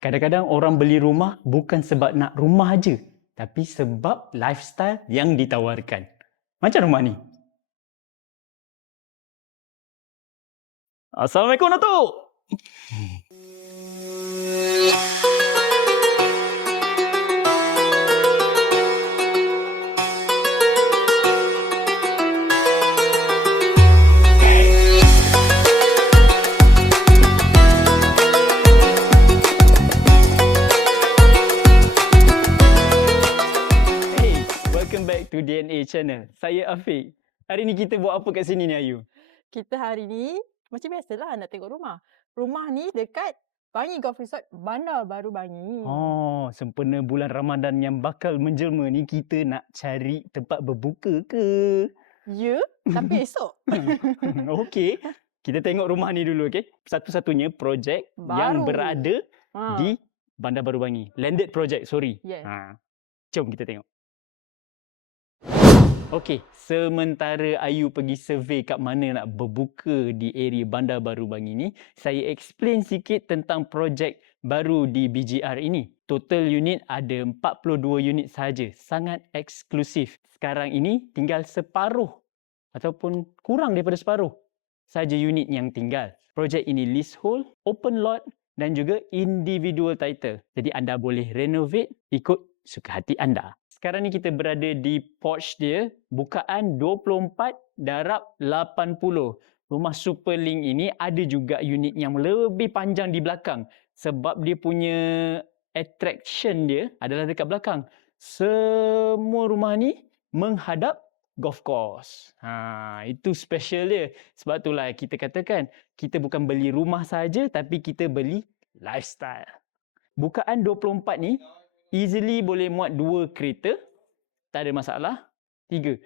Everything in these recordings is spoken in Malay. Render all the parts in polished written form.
Kadang-kadang orang beli rumah bukan sebab nak rumah aja, tapi sebab lifestyle yang ditawarkan. Macam rumah ni. Assalamualaikum Datuk. Hey, welcome back to DNA Channel. Saya Afiq. Hari ni kita buat apa kat sini ni Ayu? Kita hari ni macam biasalah nak tengok rumah. Rumah ni dekat Bangi Golf Resort, Bandar Baru Bangi. Oh, sempena bulan Ramadan yang bakal menjelma ni, kita nak cari tempat berbuka ke? Ya, tapi esok. Okey. Kita tengok rumah ni dulu, okey? Satu-satunya projek yang Baru. berada Ha. di Bandar Baru Bangi. Landed project, sorry. Yes. Jom kita tengok. Okey, sementara Ayu pergi survey kat mana nak berbuka di area Bandar Baru Bangi ni, saya explain sikit tentang projek baru di BGR ini. Total unit ada 42 unit sahaja, sangat eksklusif. Sekarang ini tinggal separuh ataupun kurang daripada separuh saja unit yang tinggal. Projek ini leasehold, open lot dan juga individual title. Jadi anda boleh renovate ikut suka hati anda. Sekarang ni kita berada di porch dia, bukaan 24 darab 80. Rumah Superlink ini ada juga unit yang lebih panjang di belakang sebab dia punya attraction dia adalah dekat belakang. Semua rumah ni menghadap golf course. Itu special dia. Sebab itulah kita katakan, kita bukan beli rumah saja tapi kita beli lifestyle. Bukaan 24 ni easily boleh muat 2 kereta. Tak ada masalah. 3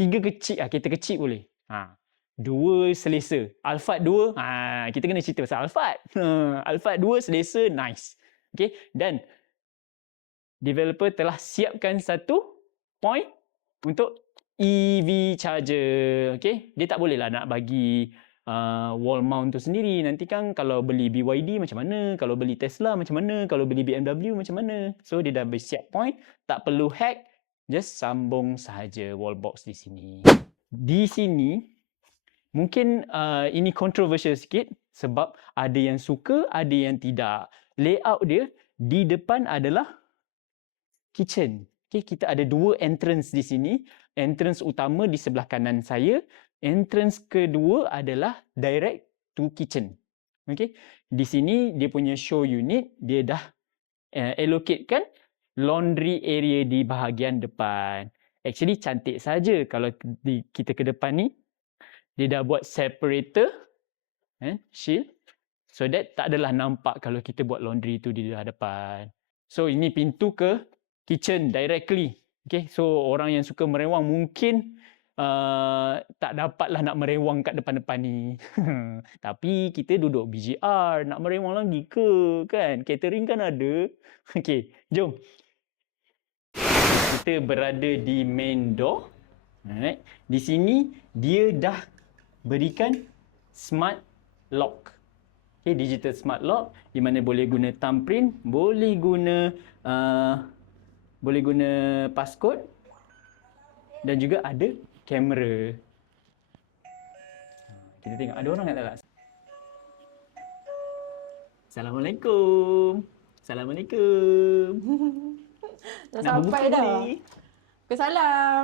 kecil, kereta kecil boleh. 2 selesa. Alphard 2, kita kena cerita pasal Alphard. Alphard 2 selesa, nice. Okay, dan developer telah siapkan satu point untuk EV charger. Okay, dia tak boleh lah nak bagi wall mount tu sendiri. Nanti kan kalau beli BYD macam mana, kalau beli Tesla macam mana, kalau beli BMW macam mana. So dia dah bersiap point, tak perlu hack, just sambung sahaja wall box di sini. Di sini mungkin ini controversial sikit sebab ada yang suka, ada yang tidak. Layout dia di depan adalah kitchen. Okay, kita ada 2 entrance di sini. Entrance utama di sebelah kanan saya. Entrance kedua adalah direct to kitchen. Okay, di sini dia punya show unit, dia dah allocatekan laundry area di bahagian depan. Actually cantik saja kalau kita ke depan ni. Dia dah buat separator, shield, so that tak adalah nampak kalau kita buat laundry tu di depan. So ini pintu ke kitchen directly. Okay, so orang yang suka merewang mungkin tak dapatlah nak merewang kat depan-depan ni. Tapi kita duduk BGR, nak merewang lagi ke? Kan? Catering kan ada. Okay, jom. Kita berada di main door. Alright. Di sini dia dah berikan smart lock. Okay, digital smart lock di mana boleh guna thumbprint, boleh guna passcode dan juga ada kamera. Kita tengok ada orang tak? Assalamualaikum. Assalamualaikum. Dah Nak sampai berbuka dah. boleh? Kesalam.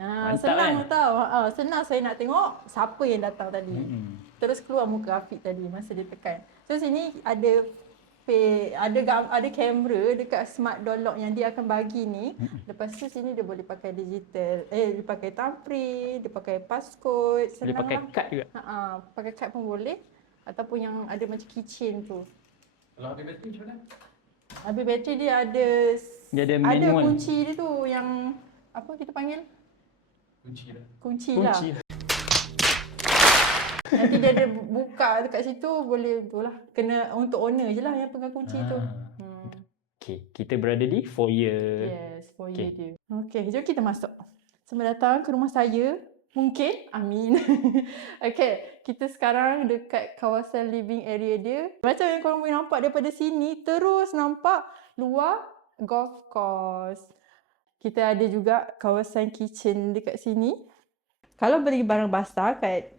Mantap Senang kan? tau. Senang saya nak tengok siapa yang datang tadi. Terus keluar muka Afiq tadi masa dia tekan. So sini ada kamera dekat smart door lock yang dia akan bagi ni. Lepas tu sini dia boleh pakai digital. Dia pakai thumbprint, dia pakai passcode. Boleh pakai kad juga. Pakai kad pun boleh. Ataupun yang ada macam keychain tu. Kalau habis bateri macam mana? Habis bateri dia ada Dia ada manual. kunci dia tu yang apa kita panggil? Kunci dah. Kunci lah. Nanti dia ada buka dekat situ, boleh tu lah. Kena untuk owner je lah yang pegang kunci tu. Okay, kita berada di foyer. Yes, foyer dia. Okay, jom kita masuk. Selamat datang ke rumah saya. Mungkin, amin. Okay, kita sekarang dekat kawasan living area dia. Macam yang korang boleh nampak daripada sini, terus nampak luar golf course. Kita ada juga kawasan kitchen dekat sini. Kalau beli barang basah kat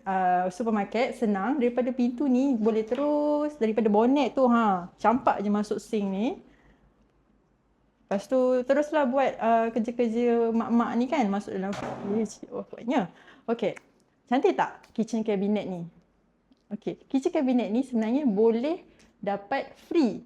supermarket, senang. Daripada pintu ni, boleh terus daripada bonnet tu, campak je masuk sink ni. Lepas tu teruslah buat kerja-kerja mak-mak ni kan, masuk dalam fridge. Oh, kuatnya. Okay. Cantik tak kitchen cabinet ni? Okay. Kitchen cabinet ni sebenarnya boleh dapat free.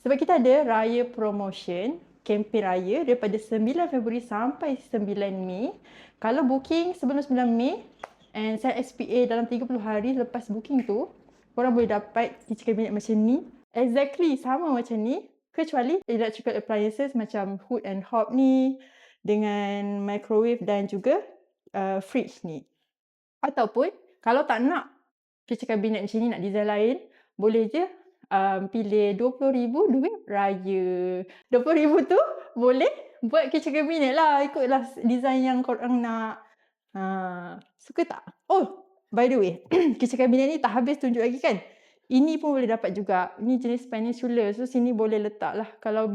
Sebab kita ada raya promotion, kempen raya daripada 9 Februari sampai 9 Mei. Kalau booking sebelum 9 Mei and sign SPA dalam 30 hari lepas booking tu, korang boleh dapat kitchen cabinet macam ni. Exactly sama macam ni. Kecuali electrical appliances macam hood and hob ni dengan microwave dan juga fridge ni. Ataupun kalau tak nak kitchen cabinet macam ni, nak design lain, boleh je pilih 20,000 duit raya. 20,000 tu boleh buat kitchen cabinet lah, ikutlah design yang korang nak. Suka tak? Oh, by the way, kitchen cabinet ni tak habis tunjuk lagi kan? Ini pun boleh dapat juga. Ini jenis peninsula. So sini boleh letak lah. Kalau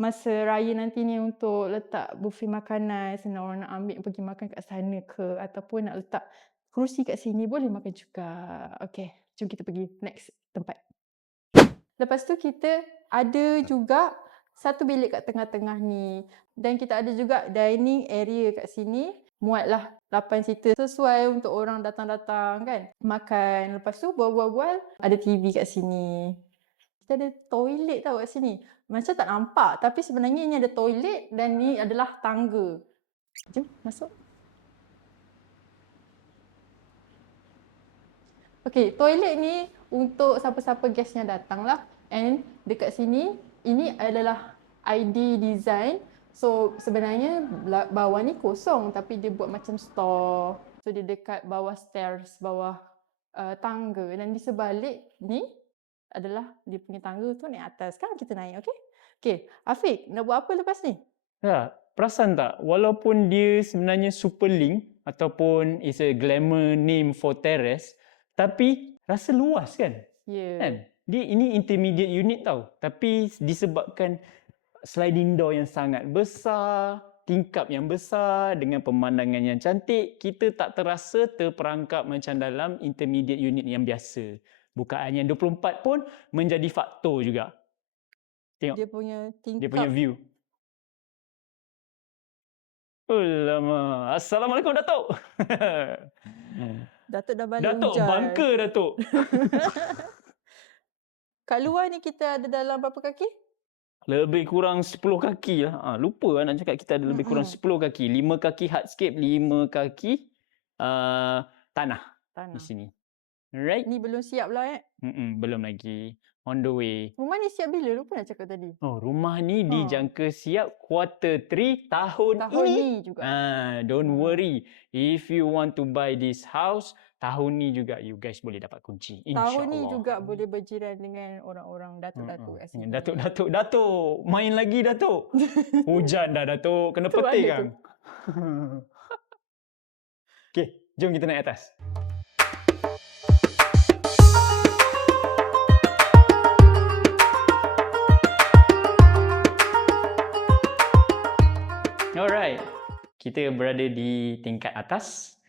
masa raya nanti ni untuk letak buffet makanan, senang orang nak ambil pergi makan kat sana ke, ataupun nak letak kerusi kat sini, boleh makan juga. Okay, jom kita pergi next tempat. Lepas tu kita ada juga satu bilik kat tengah-tengah ni. Dan kita ada juga dining area kat sini. Muatlah 8 seater sesuai untuk orang datang-datang kan. Makan. Lepas tu bual-bual-bual ada TV kat sini. Kita ada toilet tau kat sini. Macam tak nampak tapi sebenarnya ini ada toilet dan ni adalah tangga. Jom masuk. Okay, toilet ni untuk siapa-siapa guest yang datang lah. And dekat sini, ini adalah ID design. So sebenarnya bawah ni kosong tapi dia buat macam store. So dia dekat bawah stairs, bawah tangga. Dan di sebalik ni adalah dia punya tangga tu naik atas. Sekarang kita naik, okay? Okay, Afiq, nak buat apa lepas ni? Ya, perasan tak? Walaupun dia sebenarnya Superlink ataupun is a glamour name for terrace, tapi rasa luas kan? Ya. Kan? Dia ini intermediate unit tau. Tapi disebabkan sliding door yang sangat besar, tingkap yang besar dengan pemandangan yang cantik, kita tak terasa terperangkap macam dalam intermediate unit yang biasa. Bukaan yang 24 pun menjadi faktor juga. Tengok Dia punya tingkap. dia punya view. Alamak. Assalamualaikum Datuk. Datuk dah balik Datuk, hujan. bangka Datuk. Kat luar ni kita ada dalam berapa kaki? Lebih kurang 10 kaki lah. Lupa lah nak cakap kita ada lebih kurang 10 kaki. 5 kaki hardscape, 5 kaki tanah di Tanah. sini. Alright? Ni belum siap lah Belum lagi. On the way. Rumah ni siap bila? Lupa nak cakap tadi. Oh, rumah ni dijangka siap quarter 3 tahun Tahun ini. ni juga. Don't worry. If you want to buy this house, tahun ni juga you guys boleh dapat kunci. InsyaAllah. Tahun ni juga boleh berjiran dengan orang-orang datuk-datuk kat sini. Datuk. Main lagi Datuk. Hujan dah Datuk. Kena Tu petik ada kan. Okay, jom kita naik atas. Alright, kita berada di tingkat atas.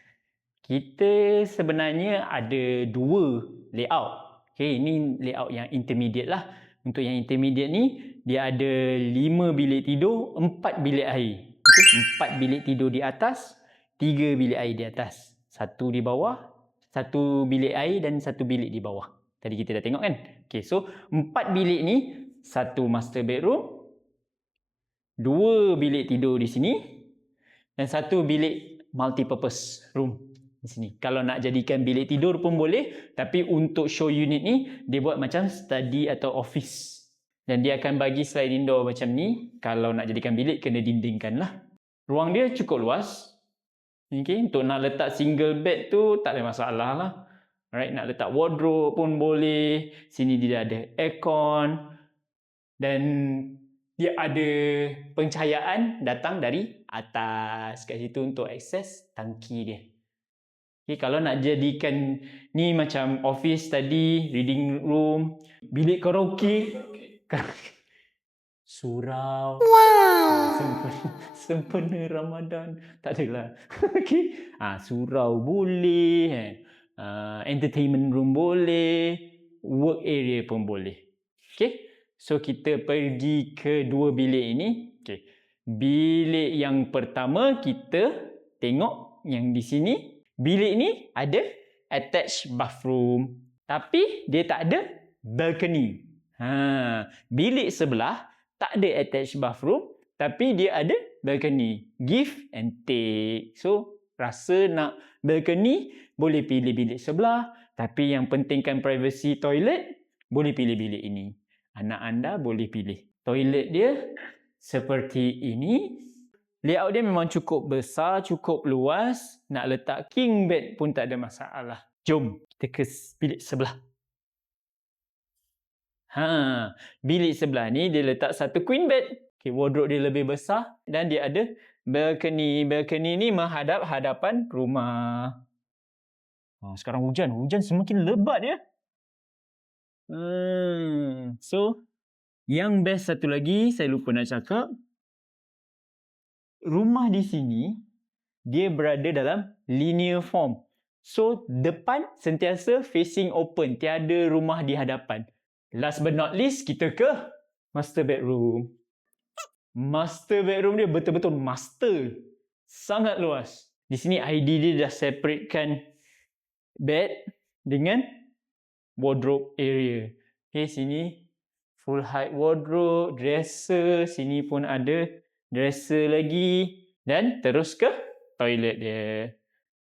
Kita sebenarnya ada 2 layout. Okay, ini layout yang intermediate lah. Untuk yang intermediate ni, dia ada 5 bilik tidur, 4 bilik air. Okay, 4 bilik tidur di atas, 3 bilik air di atas. 1 di bawah, 1 bilik air dan 1 bilik di bawah. Tadi kita dah tengok kan? Okay, so 4 bilik ni, 1 master bedroom, 2 bilik tidur di sini dan 1 bilik multi-purpose room di sini. Kalau nak jadikan bilik tidur pun boleh, tapi untuk show unit ni dia buat macam study atau office. Dan dia akan bagi sliding door macam ni. Kalau nak jadikan bilik kena dindingkan lah. Ruang dia cukup luas. Okay, untuk nak letak single bed tu tak ada masalah lah. Alright, nak letak wardrobe pun boleh. Sini dia ada aircon dan dia ada pencahayaan datang dari atas kat situ untuk akses tangki dia. Okay, kalau nak jadikan ni macam office tadi, reading room, bilik karaoke, surau, sempena Ramadan, tak adalah. Okay, surau boleh, entertainment room boleh, work area pun boleh. Okay, so kita pergi ke dua bilik ini. Okay, bilik yang pertama kita tengok yang di sini. Bilik ni ada attached bathroom, tapi dia tak ada balcony. Bilik sebelah tak ada attached bathroom, tapi dia ada balcony. Give and take. So, rasa nak balcony, boleh pilih bilik sebelah. Tapi yang pentingkan privacy toilet, boleh pilih bilik ini. Anak anda boleh pilih. Toilet dia seperti ini. Layout dia memang cukup besar, cukup luas. Nak letak king bed pun tak ada masalah. Jom kita ke bilik sebelah. Bilik sebelah ni dia letak satu queen bed. Okay, wardrobe dia lebih besar dan dia ada balcony. Balcony ni menghadap hadapan rumah. Sekarang hujan semakin lebat ya. So, yang best satu lagi saya lupa nak cakap. Rumah di sini dia berada dalam linear form. So, depan sentiasa facing open. Tiada rumah di hadapan. Last but not least, kita ke master bedroom. Master bedroom dia betul-betul master. Sangat luas. Di sini ID dia dah separatekan bed dengan wardrobe area. Okay, sini full height wardrobe, dresser. Sini pun ada dresser lagi. Dan terus ke toilet dia.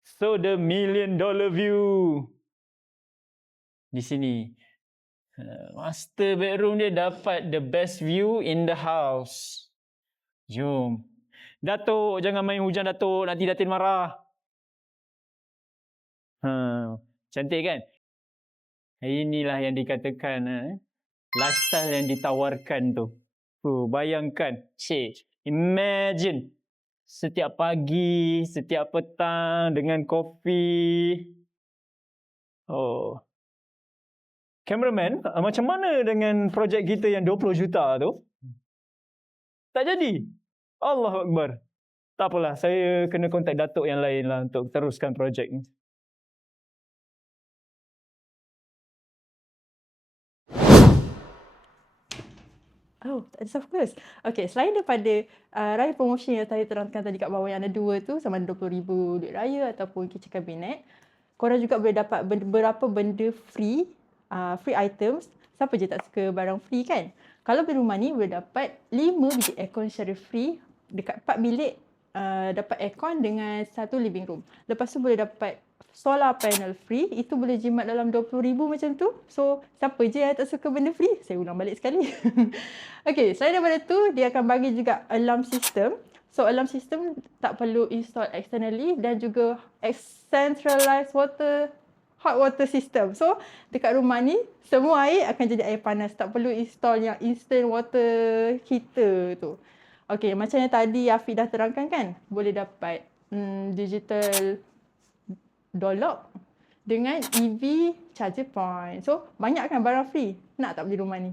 So, the $1 million view. Di sini. Master bedroom dia dapat the best view in the house. Jom. Datuk, jangan main hujan Datuk. Nanti Datin marah. Cantik kan? Inilah yang dikatakan lifestyle yang ditawarkan tu. Bayangkan. Imagine. Setiap pagi, setiap petang dengan kopi. Cameraman, macam mana dengan projek kita yang 20 juta tu? Tak jadi? Allahu Akbar. Tak apalah, saya kena kontak Datuk yang lain lah untuk teruskan projek ni. Tak ada fokus. Okay, selain daripada raya promotion yang saya terangkan tadi kat bawah yang ada dua tu, sama ada RM20,000 duit raya ataupun kitchen cabinet, korang juga boleh dapat beberapa benda free, free items. Siapa je tak suka barang free kan? Kalau beli rumah ni boleh dapat 5 biji aircon secara free dekat 4 bilik, dapat aircon dengan satu living room. Lepas tu boleh dapat solar panel free, itu boleh jimat dalam RM20,000 macam tu. So, siapa je yang tak suka benda free? Saya ulang balik sekali. Okay, selain daripada tu, dia akan bagi juga alarm system. So, alarm system tak perlu install externally dan juga centralized hot water system. So, dekat rumah ni, semua air akan jadi air panas. Tak perlu install yang instant water heater tu. Okay, macam yang tadi Afiq dah terangkan kan? Boleh dapat digital door lock dengan EV charger point. So, banyak kan barang free. Nak tak beli rumah ni?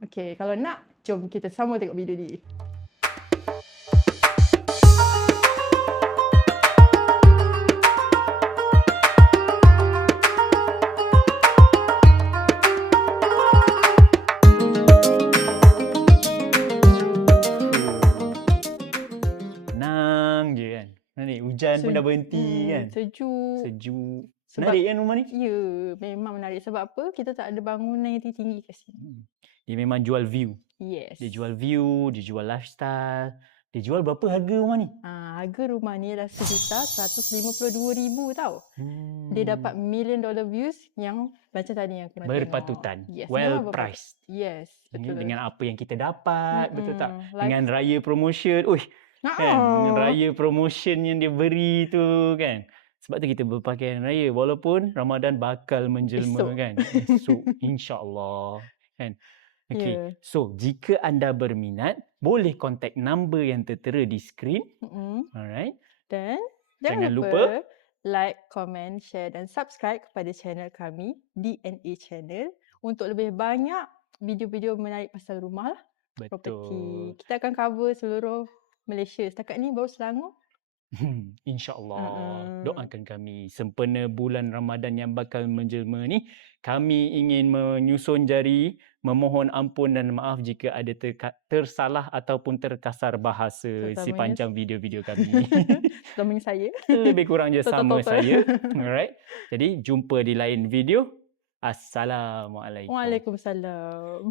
Okay, kalau nak, jom kita sama tengok video ni. Tenang je kan. Ni hujan pun dah berhenti kan. Sejuk. Menarik kan rumah ni? Ya, memang menarik. Sebab apa? Kita tak ada bangunan yang tinggi kat sini. Dia memang jual view. Yes. Dia jual view, dia jual lifestyle. Dia jual berapa harga rumah ni? Harga rumah ni adalah RM1,152,000 tau. Dia dapat $1 million views yang macam tadi yang kena berpatutan. tengok. Yes, well priced. Yes, betul. Dengan apa yang kita dapat, betul tak? Dengan raya promotion. Kan? Dengan raya promotion yang dia beri tu kan. Sebab tu kita berpakaian raya. Walaupun Ramadan bakal menjelma kan. Esok insya-Allah. Kan? Okay. So, jika anda berminat, boleh contact number yang tertera di skrin. Mm-mm. Alright. Dan Jangan jangan lupa lupa like, comment, share dan subscribe kepada channel kami DNA Channel untuk lebih banyak video-video menarik pasal rumah lah, property. Betul. Kita akan cover seluruh Malaysia. Setakat ni baru Selangor. InsyaAllah. Mm-mm. Doakan kami sempena bulan Ramadan yang bakal menjelma ni. Kami ingin menyusun jari, memohon ampun dan maaf jika ada tersalah ataupun terkasar bahasa Terutamanya sepanjang video-video kami. terutamanya saya. Lebih kurang je sama Total. saya. Alright. Jadi jumpa di lain video. Assalamualaikum. Waalaikumsalam.